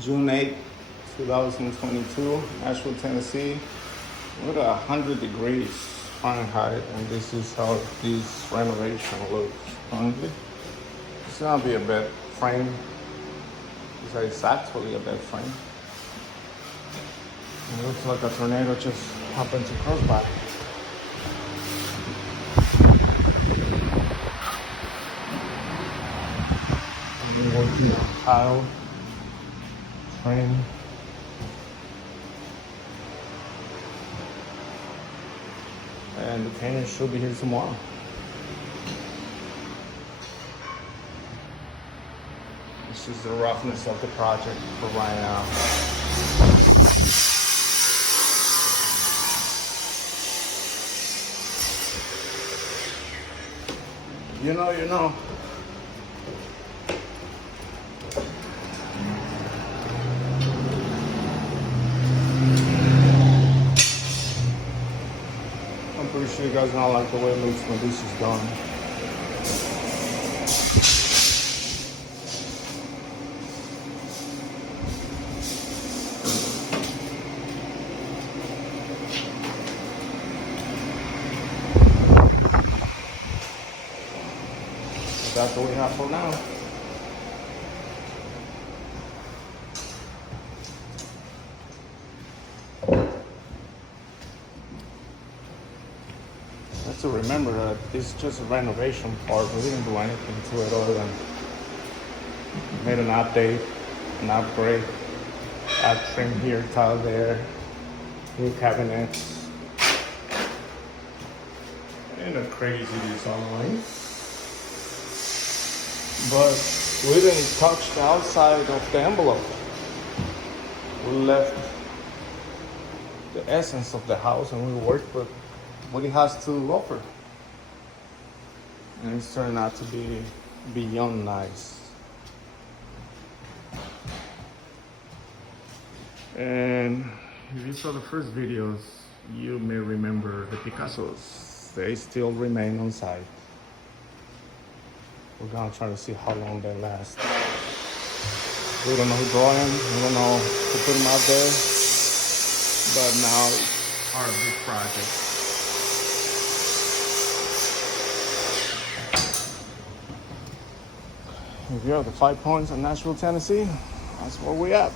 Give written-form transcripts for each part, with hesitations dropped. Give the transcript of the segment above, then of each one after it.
June 8th, 2022, Nashville, Tennessee. Look at 100 degrees Fahrenheit, and this is how this renovation looks currently. It's gonna be a bed frame. It's actually a bed frame. It looks like a tornado just happened to cross by. I'm working on tile, frame. And the painter should be here tomorrow. This is the roughness of the project for right now. You know. I'm pretty sure you guys don't like the way it looks when this is done. That's what we have for now. Let's remember that this is just a renovation part. We didn't do anything to it other than made an update, an upgrade, add trim here, tile there, new cabinets, and a crazy design. But we didn't touch the outside of the envelope. We left the essence of the house and we worked with what it has to offer. And it's turned out to be beyond nice. And if you saw the first videos, you may remember the Picassos. They still remain on site. We're gonna try to see how long they last. We don't know who draw them, we don't know who put them out there, but now it's part of this project. If you're at the 5 Points in Nashville, Tennessee, that's where we at.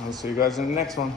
I'll see you guys in the next one.